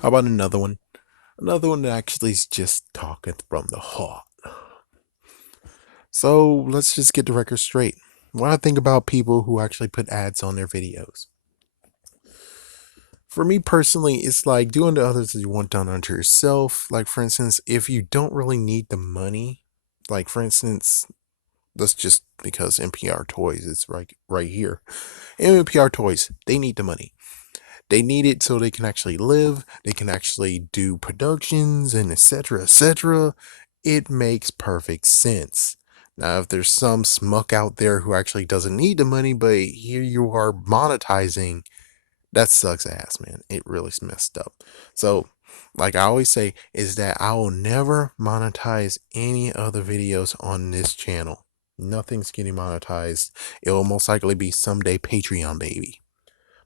How about another one? Another one that actually is just talking from the heart. So let's just get the record straight. What I think about people who actually put ads on their videos. For me personally, it's like doing to others as you want done unto yourself. Like, for instance, if you don't really need the money, like, for instance, that's just because NPR Toys is right here. NPR Toys, they need the money. They need it so they can actually live, they can actually do productions and etc. etc. It makes perfect sense. Now, if there's some smuck out there who actually doesn't need the money, but here you are monetizing, that sucks ass, man. It really messed up. So, like I always say, is that I will never monetize any other videos on this channel. Nothing's getting monetized. It will most likely be someday Patreon, baby.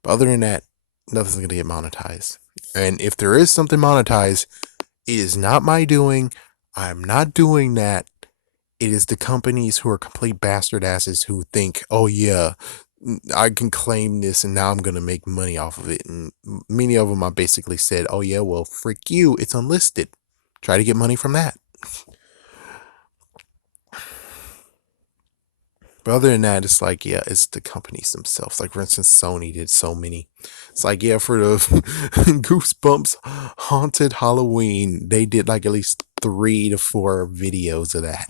But other than that, nothing's going to get monetized. And if there is something monetized, it is not my doing. I'm not doing that. It is the companies who are complete bastard asses who think, oh yeah, I can claim this and now I'm going to make money off of it. And many of them I basically said, oh yeah, well, frick you. It's unlisted. Try to get money from that. But other than that, it's like, yeah, it's the companies themselves. Like, for instance, Sony did so many. It's like, yeah, for the Goosebumps Haunted Halloween, they did like at least 3 to 4 videos of that.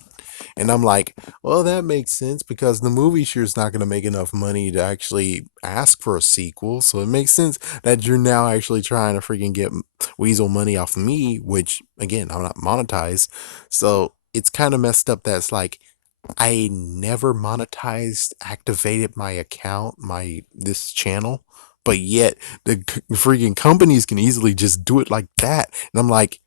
And I'm like, well, that makes sense because the movie sure is not going to make enough money to actually ask for a sequel. So it makes sense that you're now actually trying to freaking get Weasel money off of me, which, again, I'm not monetized. So it's kind of messed up that it's like, I never monetized, activated my account, this channel, but yet the freaking companies can easily just do it like that. And I'm like,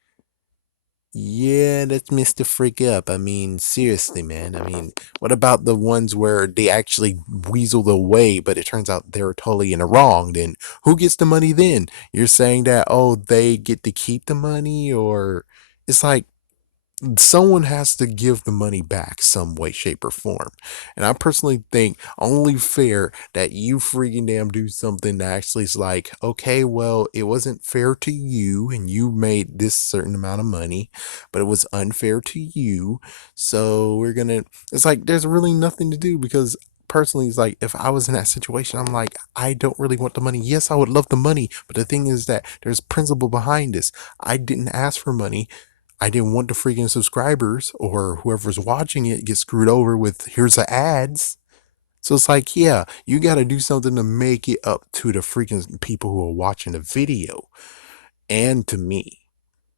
yeah, that's Mr. Freak Up. I mean, seriously, man. I mean, what about the ones where they actually weaseled away, but it turns out they're totally in the wrong? Then who gets the money then? You're saying that, oh, they get to keep the money, or it's like, someone has to give the money back some way, shape, or form. And I personally think only fair that you freaking damn do something that actually is like, okay, well, it wasn't fair to you and you made this certain amount of money, but it was unfair to you. So it's like, there's really nothing to do because personally, it's like if I was in that situation, I'm like, I don't really want the money. Yes, I would love the money, but the thing is that there's principle behind this. I didn't ask for money. I didn't want the freaking subscribers or whoever's watching it get screwed over with here's the ads. So it's like, yeah, you got to do something to make it up to the freaking people who are watching the video and to me.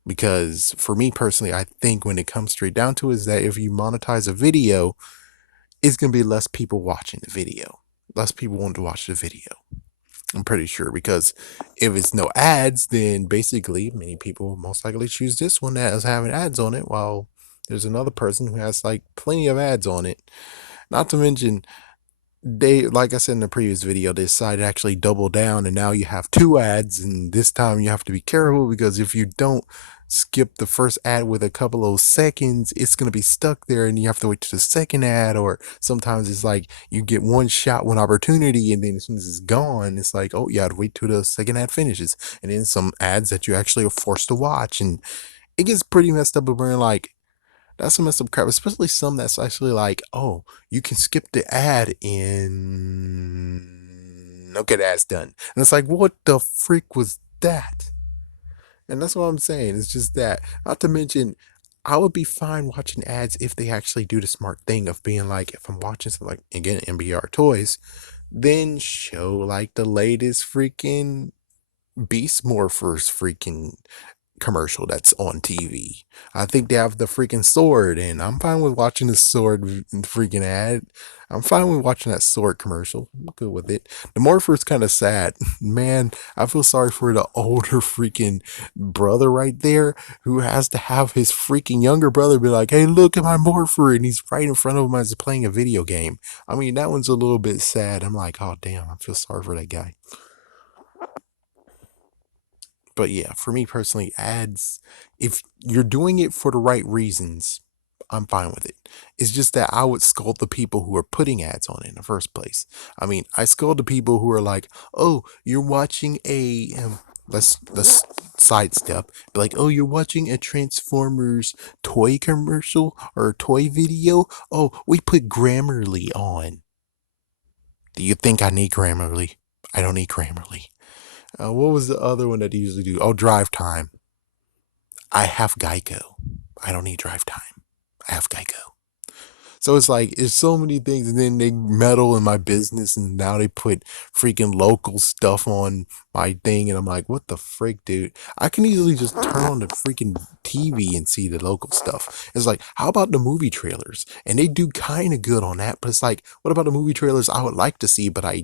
Because for me personally, I think when it comes straight down to it, is that if you monetize a video, it's going to be less people watching the video. Less people want to watch the video. I'm pretty sure because if it's no ads, then basically many people will most likely choose this one that is having ads on it, while there's another person who has like plenty of ads on it. Not to mention, they, like I said in the previous video, they decided to actually double down, and now you have 2 ads, and this time you have to be careful because if you don't skip the first ad with a couple of seconds, it's going to be stuck there and you have to wait to the second ad. Or sometimes it's like you get one shot, one opportunity, and then as soon as it's gone, it's like, oh, you have to wait till the second ad finishes. And then some ads that you actually are forced to watch, and it gets pretty messed up. But we're like, that's some messed up crap, especially some that's actually like, oh, you can skip the ad in. Okay, the ad's done. And it's like, what the freak was that? And that's what I'm saying. It's just that. Not to mention, I would be fine watching ads if they actually do the smart thing of being like, if I'm watching something like, again, NBR Toys, then show like the latest freaking Beast Morphers freaking commercial that's on TV. I think they have the freaking sword, and I'm fine with watching the sword freaking ad. I'm fine with watching that sword commercial. I'm good with it. The Morpher's kind of sad. Man, I feel sorry for the older freaking brother right there who has to have his freaking younger brother be like, hey, look at my Morpher, and he's right in front of him as he's playing a video game. I mean, that one's a little bit sad. I'm like, oh, damn, I feel sorry for that guy. But yeah, for me personally, ads, if you're doing it for the right reasons, I'm fine with it. It's just that I would scold the people who are putting ads on it in the first place. I mean, I scold the people who are like, "Oh, you're watching a let's sidestep, be like, oh, you're watching a Transformers toy commercial or toy video? Oh, we put Grammarly on. Do you think I need Grammarly? I don't need Grammarly. What was the other one that they usually do? Oh, Drive Time. I have Geico. I don't need Drive Time. I have Geico. So it's like it's so many things, and then they meddle in my business, and now they put freaking local stuff on my thing, and I'm like, what the frick, dude? I can easily just turn on the freaking TV and see the local stuff. It's like, how about the movie trailers? And they do kind of good on that, but it's like, what about the movie trailers I would like to see, but I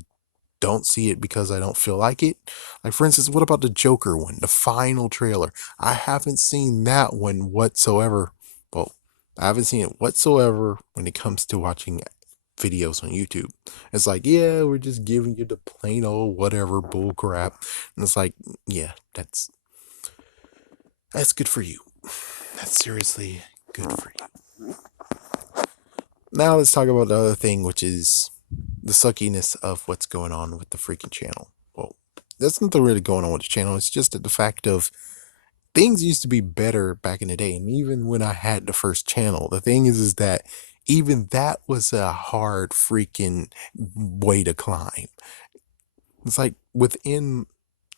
don't see it because I don't feel like it. Like, for instance, what about the Joker one, the final trailer? I haven't seen that one whatsoever. Well, I haven't seen it whatsoever when it comes to watching videos on YouTube. It's like, yeah, we're just giving you the plain old whatever bull crap. And it's like, yeah, that's good for you. That's seriously good for you. Now let's talk about the other thing, which is the suckiness of what's going on with the freaking channel. Well, that's nothing really going on with the channel. It's just the fact of things used to be better back in the day. And even when I had the first channel, the thing is that even that was a hard freaking way to climb. It's like within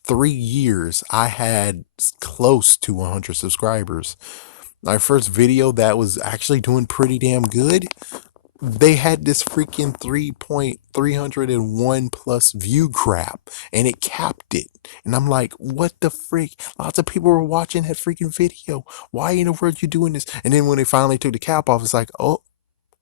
3 years, I had close to 100 subscribers. My first video that was actually doing pretty damn good, they had this freaking 3.301 plus view crap, and it capped it. And I'm like, what the freak? Lots of people were watching that freaking video. Why in the world you doing this? And then when they finally took the cap off, it's like, oh,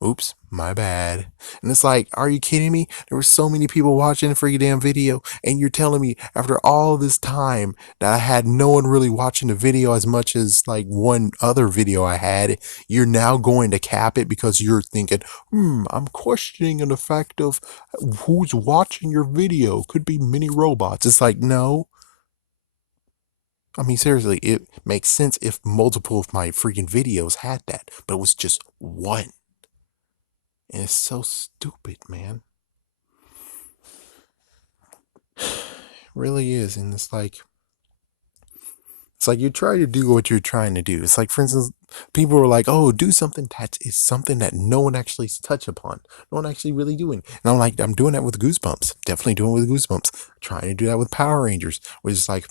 oops, my bad. And it's like, are you kidding me? There were so many people watching the freaking damn video, and you're telling me after all this time that I had no one really watching the video as much as like one other video I had, you're now going to cap it because you're thinking, I'm questioning the fact of who's watching your video. Could be mini robots. It's like, no. I mean, seriously, it makes sense if multiple of my freaking videos had that, but it was just one. And it's so stupid, man. It really is. And it's like you try to do what you're trying to do. It's like, for instance, people were like, oh, do something that is something that no one actually touch upon. No one actually really doing. And I'm like, I'm doing that with Goosebumps. Definitely doing it with Goosebumps. Trying to do that with Power Rangers. Which is like,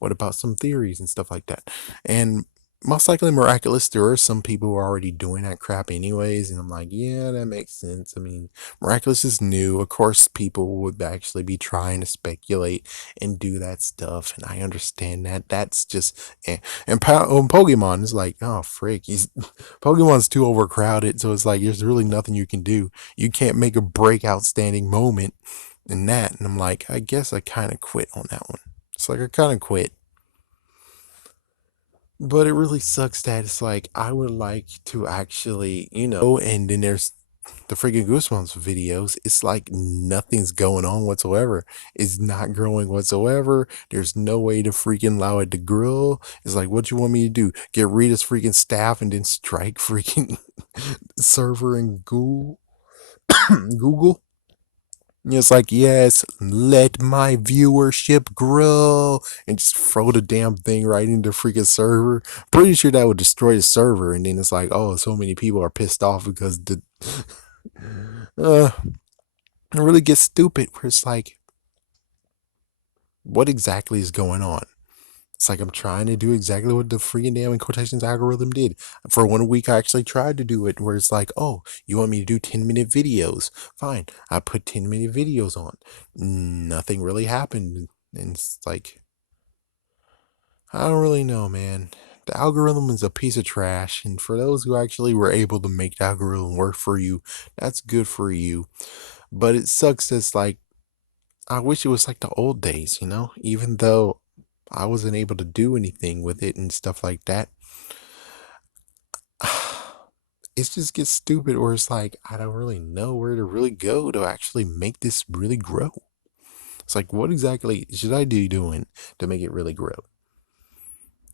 what about some theories and stuff like that? And most likely Miraculous, there are some people who are already doing that crap anyways. And I'm like, yeah, that makes sense. I mean, Miraculous is new. Of course, people would actually be trying to speculate and do that stuff. And I understand that. That's just, and Pokemon is like, oh, frick. Pokemon's too overcrowded. So it's like, there's really nothing you can do. You can't make a break outstanding moment in that. And I'm like, I guess I kind of quit on that one. It's like, I kind of quit. But it really sucks that it's like I would like to actually, and then there's the freaking Goosebumps videos. It's like nothing's going on whatsoever. It's not growing whatsoever. There's no way to freaking allow it to grow. It's like, what you want me to do? Get rid of this freaking staff and then strike freaking server in Google? Google? It's like, yes, let my viewership grow and just throw the damn thing right into the freaking server. Pretty sure that would destroy the server. And then it's like, oh, so many people are pissed off because uh, it really gets stupid where it's like, what exactly is going on? It's like I'm trying to do exactly what the freaking damn in quotations algorithm did. For 1 week, I actually tried to do it where it's like, oh, you want me to do 10-minute videos? Fine. I put 10-minute videos on. Nothing really happened. And it's like, I don't really know, man. The algorithm is a piece of trash. And for those who actually were able to make the algorithm work for you, that's good for you. But it sucks. It's like, I wish it was like the old days, even though I wasn't able to do anything with it and stuff like that. It just gets stupid where it's like, I don't really know where to really go to actually make this really grow. It's like, what exactly should I be doing to make it really grow?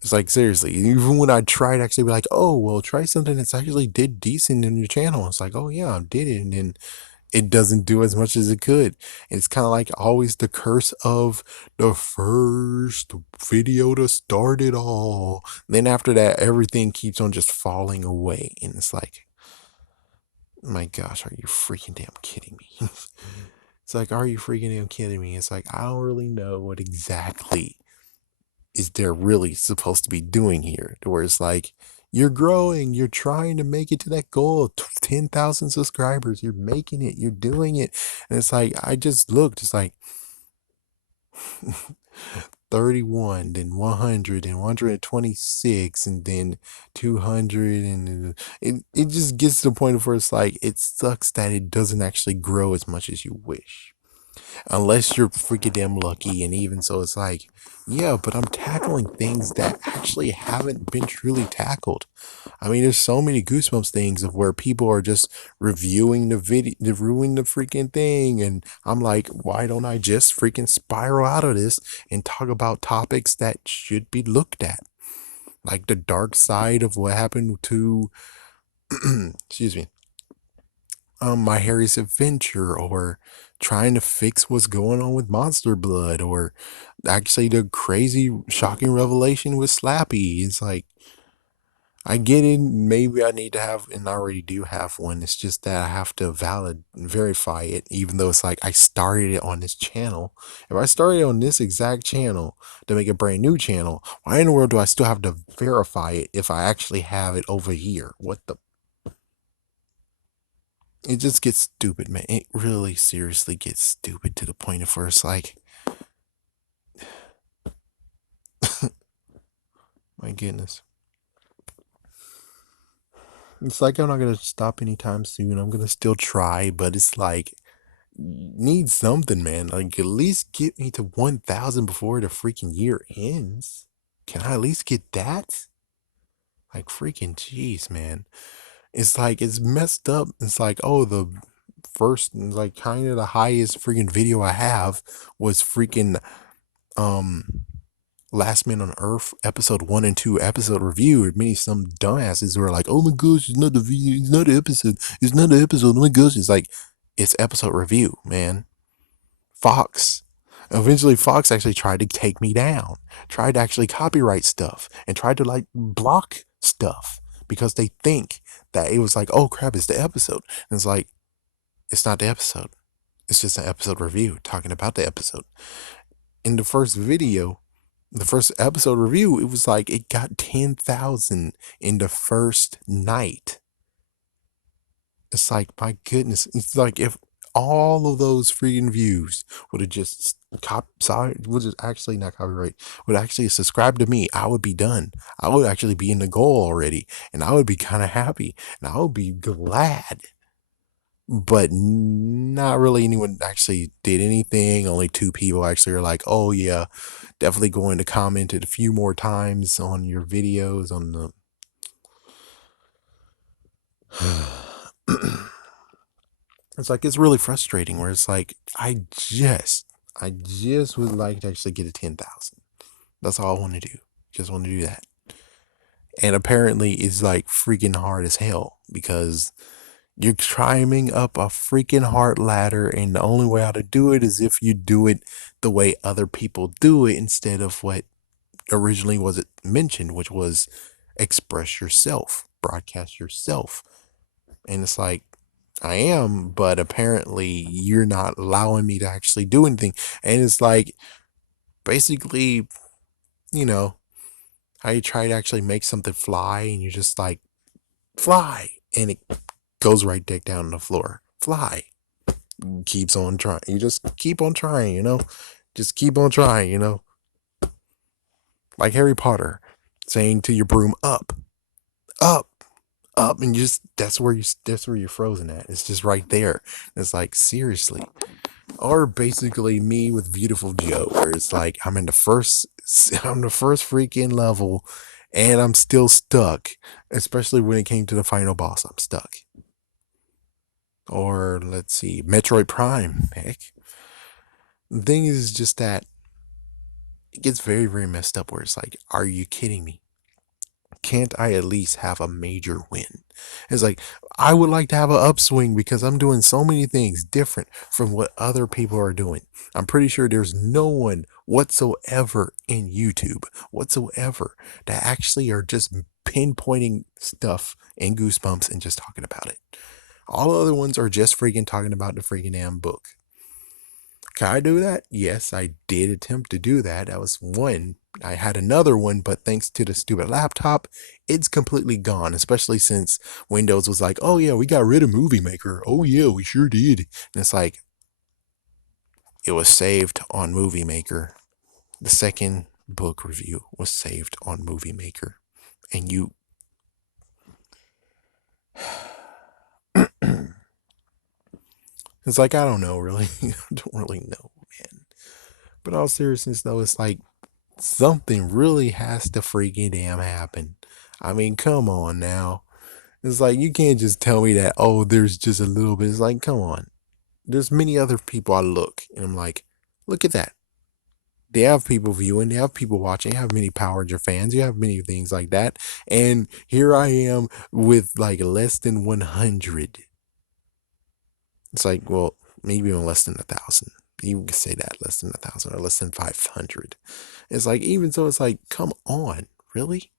It's like, seriously, even when I tried actually be like, oh, well, try something that's actually did decent in your channel. It's like, oh, yeah, I did it. And then it doesn't do as much as it could. And it's kind of like always the curse of the first video to start it all. Then after that, everything keeps on just falling away. And it's like, my gosh, are you freaking damn kidding me? It's like, are you freaking damn kidding me? It's like, I don't really know what exactly is there really supposed to be doing here? Where it's like, you're growing, you're trying to make it to that goal of 10,000 subscribers, you're making it, you're doing it. And it's like, I just looked, it's like 31, then 100, and 126, and then 200. And it just gets to the point where it's like, it sucks that it doesn't actually grow as much as you wish unless you're freaking damn lucky. And even so, it's like, yeah, but I'm tackling things that actually haven't been truly tackled. I mean, there's so many Goosebumps things of where people are just reviewing the video, reviewing the freaking thing, and I'm like, why don't I just freaking spiral out of this and talk about topics that should be looked at, like the dark side of what happened to, excuse me, My Harry's Adventure, or trying to fix what's going on with Monster Blood, or actually the crazy, shocking revelation with Slappy. It's like, I get it. Maybe I need to have, and I already do have one. It's just that I have to verify it, even though it's like I started it on this channel. If I started on this exact channel to make a brand new channel, why in the world do I still have to verify it if I actually have it over here? What the? It just gets stupid, man. It really seriously gets stupid to the point of where it's like, my goodness. It's like I'm not gonna stop anytime soon. I'm gonna still try, but it's like, need something, man. Like, at least get me to 1,000 before the freaking year ends. Can I at least get that? Like, freaking jeez, man. It's like, it's messed up. It's like, oh, the first, like, kind of the highest freaking video I have was freaking, um, Last Man on Earth episode 1 and 2 episode review. Many some dumbasses were like, oh my gosh, it's not the video, it's not the episode, it's not the episode, oh my gosh. It's like, it's episode review, man. Fox. Eventually, Fox actually tried to take me down, tried to actually copyright stuff, and tried to like block stuff because they think that it was like, oh crap, it's the episode. And it's like, it's not the episode. It's just an episode review talking about the episode. In the first video, the first episode review, it was like it got 10,000 in the first night. It's like, my goodness. It's like if all of those freaking views would have just would just actually not copyright, would actually subscribe to me, I would be done. I would actually be in the goal already, and I would be kind of happy, and I would be glad. But not really anyone actually did anything. Only two people actually are like, oh yeah, definitely going to comment it a few more times on your videos on the it's like, it's really frustrating where it's like, I just would like to actually get to 10,000. That's all I want to do. Just want to do that. And apparently it's like freaking hard as hell because you're climbing up a freaking hard ladder, and the only way how to do it is if you do it the way other people do it instead of what originally was it mentioned, which was express yourself, broadcast yourself. And it's like, I am, but apparently you're not allowing me to actually do anything. And it's like, basically, you know, how you try to actually make something fly and you're just like, fly. And it goes right back down on the floor. Fly. Keeps on trying. You just keep on trying, Just keep on trying, Like Harry Potter saying to your broom, up, up, up, and that's where you're frozen at. It's just right there. It's like, seriously. Or basically me with Beautiful Joe, where it's like I'm I'm the first freaking level, and I'm still stuck. Especially when it came to the final boss, I'm stuck. Or let's see, Metroid Prime. Heck, the thing is just that it gets very, very messed up. Where it's like, are you kidding me? can't I at least have a major win? It's like, I would like to have an upswing because I'm doing so many things different from what other people are doing. I'm pretty sure there's no one whatsoever in YouTube whatsoever that actually are just pinpointing stuff in Goosebumps and just talking about it. All the other ones are just freaking talking about the freaking damn book. Can I do that? Yes, I did attempt to do that. That was one. I had another one, but thanks to the stupid laptop, it's completely gone, especially since Windows was like, oh yeah, we got rid of Movie Maker. Oh yeah, we sure did. And it's like, it was saved on Movie Maker. The second book review was saved on Movie Maker. And you. It's like, I don't know, really. I don't really know, man. But all seriousness, though, it's like, something really has to freaking damn happen. I mean, come on now. It's like, you can't just tell me that, oh, there's just a little bit. It's like, come on. There's many other people I look and I'm like, look at that. They have people viewing, they have people watching, you have many Power Ranger fans, you have many things like that. And here I am with like less than 100. It's like, well, maybe even less than 1,000. You can say that, less than 1,000 or less than 500. It's like, even so, it's like, come on, really?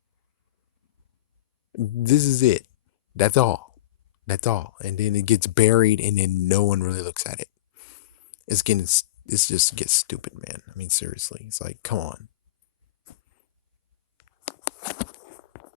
This is it. That's all. That's all. And then it gets buried, and then no one really looks at it. It's just gets stupid, man. I mean, seriously. It's like, come on.